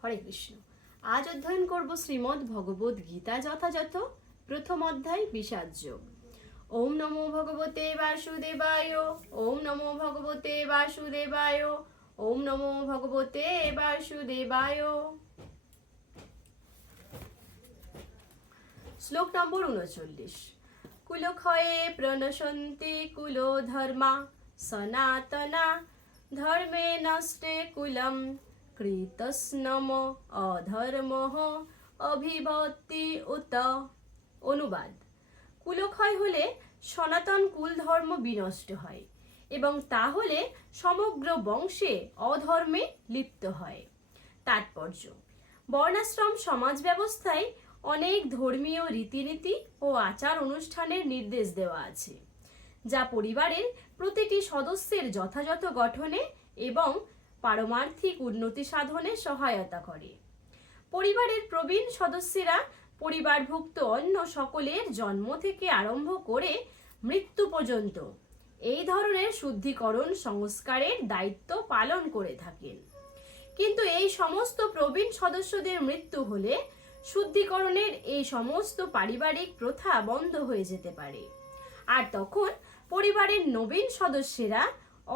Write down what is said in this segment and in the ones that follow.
হরে কৃষ্ণ। আজ অধ্যয়ন করব শ্রীমদ্ ভগবদ গীতা যথাযথ প্রথম অধ্যায় বিষাদ যোগ। ওম নমো ভগবতে বাসুদেবায়, ওম নমো ভগবতে বাসুদেবায়, ওম নমো ভগবতে বাসুদেবায়। শ্লোক নম্বর 39। কুলক্ষয়ে প্রণশন্তি কুলো ধর্মা, সনাতনা ধর্মে নষ্টে কুলম, কৃতস্নম অধর্মঃ অভিভূতি উত। অনুবাদ: কুলক্ষয় হলে সনাতন কুল ধর্ম বিনষ্ট হয় এবং তা হলে সমগ্র বংশে অধর্মে লিপ্ত হয়। তাৎপর্য: বর্ণাশ্রম সমাজ ব্যবস্থায় অনেক ধর্মীয় রীতিনীতি ও আচার অনুষ্ঠানের নির্দেশ দেওয়া আছে, যা পরিবারের প্রতিটি সদস্যের যথাযথ গঠনে এবং পারমার্থিক উন্নতি সাধনে সহায়তা করে। পরিবারের প্রবীণ সদস্যরা পরিবারভুক্ত অন্য সকলের জন্ম থেকে আরম্ভ করে মৃত্যু পর্যন্ত এই ধরনের শুদ্ধিকরণ সংস্কারের দায়িত্ব পালন করে থাকেন। কিন্তু এই সমস্ত প্রবীণ সদস্যদের মৃত্যু হলে শুদ্ধিকরণের এই সমস্ত পারিবারিক প্রথা বন্ধ হয়ে যেতে পারে, আর তখন পরিবারের নবীন সদস্যরা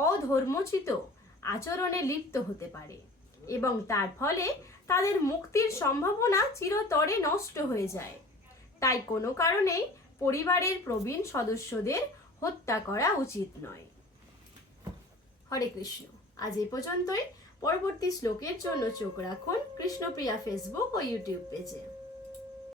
অধর্মোচিত আচরণে লিপ্ত হতে পারে এবং তার ফলে তাদের মুক্তির সম্ভাবনা চিরতরে নষ্ট হয়ে যায়। তাই কোনো কারণেই পরিবারের প্রবীণ সদস্যদের হত্যা করা উচিত নয়। হরে কৃষ্ণ। আজ এই পর্যন্তই। পরবর্তী শ্লোকের জন্য চোখ রাখুন কৃষ্ণপ্রিয়া ফেসবুক ও ইউটিউব পেজে।